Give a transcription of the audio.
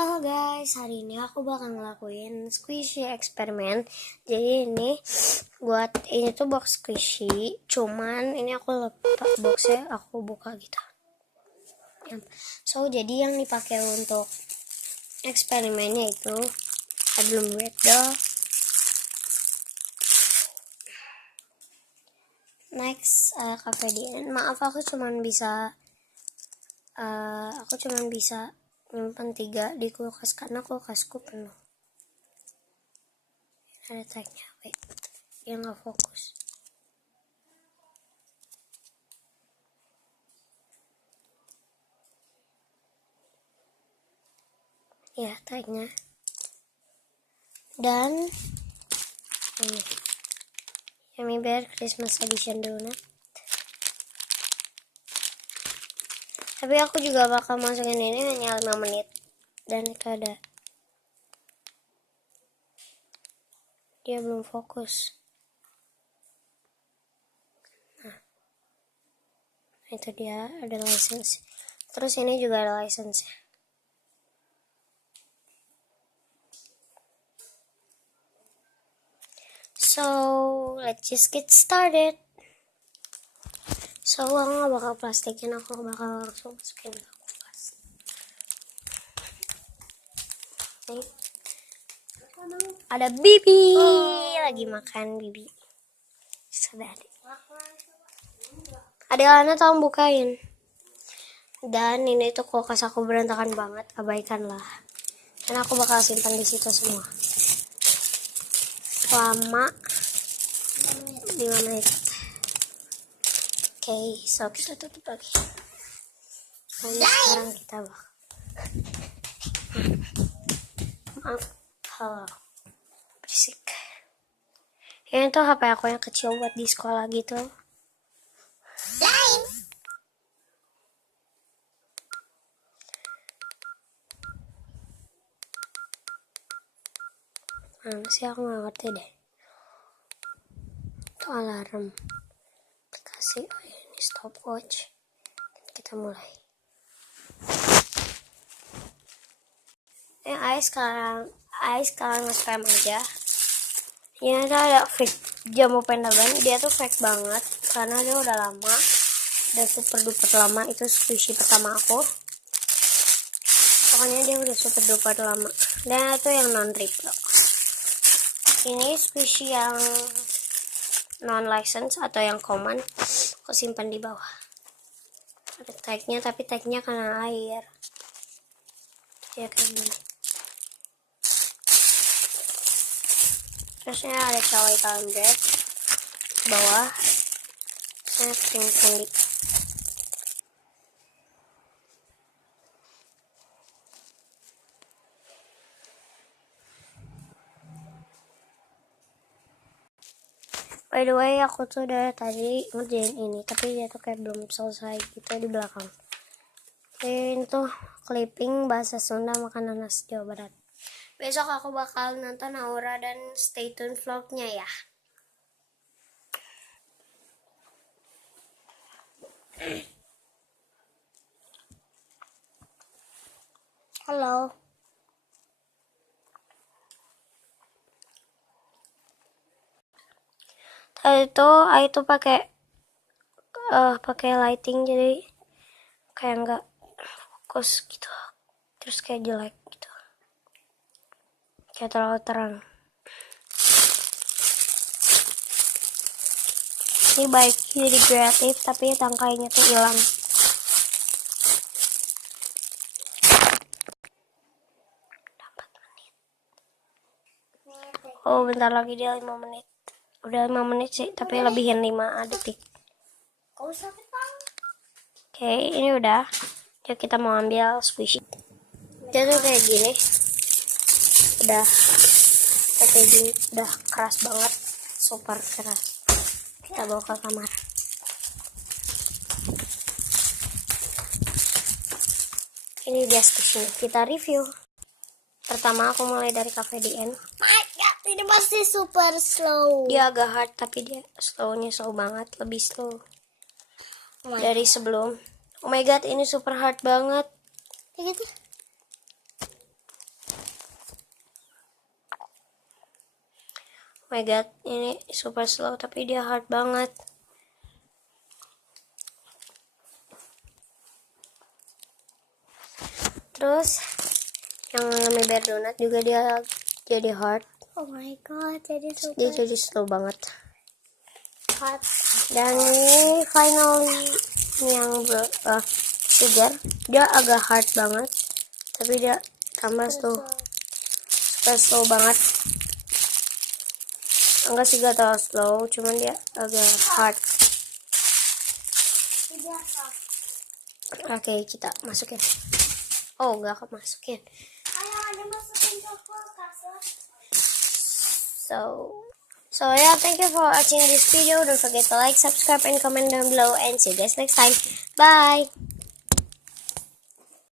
Halo guys, hari ini aku bakal ngelakuin squishy eksperimen. Jadi ini tuh box squishy, cuman ini aku lepas boxnya, aku buka gitu. So jadi yang dipakai untuk eksperimennya itu belum wet doh. Next KPDN. Maaf aku cuman bisa nyimpan 3 di kulkas karena kulkasku penuh. Ada tagnya, wait, dia nggak fokus. Ya, tagnya. Dan ini Yummy Bear Christmas Edition donut. Tapi aku juga bakal masukin ini hanya 5 menit. Dan itu ada, dia belum fokus. Nah, itu dia, ada license. Terus ini juga ada license. So let's just get started. So aku gak bakal plastikin, aku bakal langsung masukin ke kulkas. Nih, ada Bibi lagi makan. Bibi sudah ada Lana, tolong bukain. Dan ini tuh kulkas aku berantakan banget, abaikanlah. Dan aku bakal simpan di situ semua selama 5 menit. Oke, so kita tutup lagi. Dan sekarang kita maaf, halo, berisik. Ini tuh HP aku yang kecil buat di sekolah gitu. Sih aku gak ngerti deh. Itu alarm aplikasi. Oh ya, ini stopwatch. Kita mulai. Sekarang nge-spam aja. Ini ada fake jamu pendaban. Dia tuh fake banget karena dia udah lama, udah super duper lama. Itu squishy pertama aku. Pokoknya dia udah super duper lama. Dan itu yang non refill. Ini squishy yang non license atau yang common, aku simpan di bawah. Ada tagnya, tapi tagnya kena air ya kayak gini. Terusnya ada cabai talam bread bawah, saya kering dikit. By the way, aku tuh udah tadi ngerjain ini, tapi dia tuh kayak belum selesai gitu di belakang. Ini tuh clipping bahasa Sunda makanan khas Jawa Barat. Besok aku bakal nonton Aura dan stay tune vlognya ya. Halo. Tadi itu pakai lighting, jadi kayak nggak fokus gitu, terus kayak jelek gitu, kayak terlalu terang. Ini baik jadi kreatif, tapi tangkainya tuh hilang. Oh, bentar lagi dia 5 menit. Udah 5 menit sih, tapi lebihin 5 detik. Oke, ini udah. Jadi kita mau ambil squishy. Dia tuh kayak gini. Udah kayak gini, udah keras banget, super keras. Kita bawa ke kamar. Ini dia squishy, kita review. Pertama aku mulai dari KPDN. Ini pasti super slow. Dia agak hard, tapi dia slownya slow banget, lebih slow dari sebelum. Oh my god, ini super hard banget. Kayak gitu. my god, ini super slow tapi dia hard banget. Terus yang namanya bear donat juga dia jadi hard. Oh my god, jadi Dia super jadi slow banget. hot. Dan ini finally ini yang sugar, dia agak hard banget tapi dia tambah slow, super slow banget. Enggak sih, gak terlalu slow, cuman dia agak hard. Oke, kita masukin. Oh, gak aku masukin. Ayo, ada masukin ke kulkas. So yeah, thank you for watching this video. Don't forget to like, subscribe, and comment down below. And see you guys next time. Bye.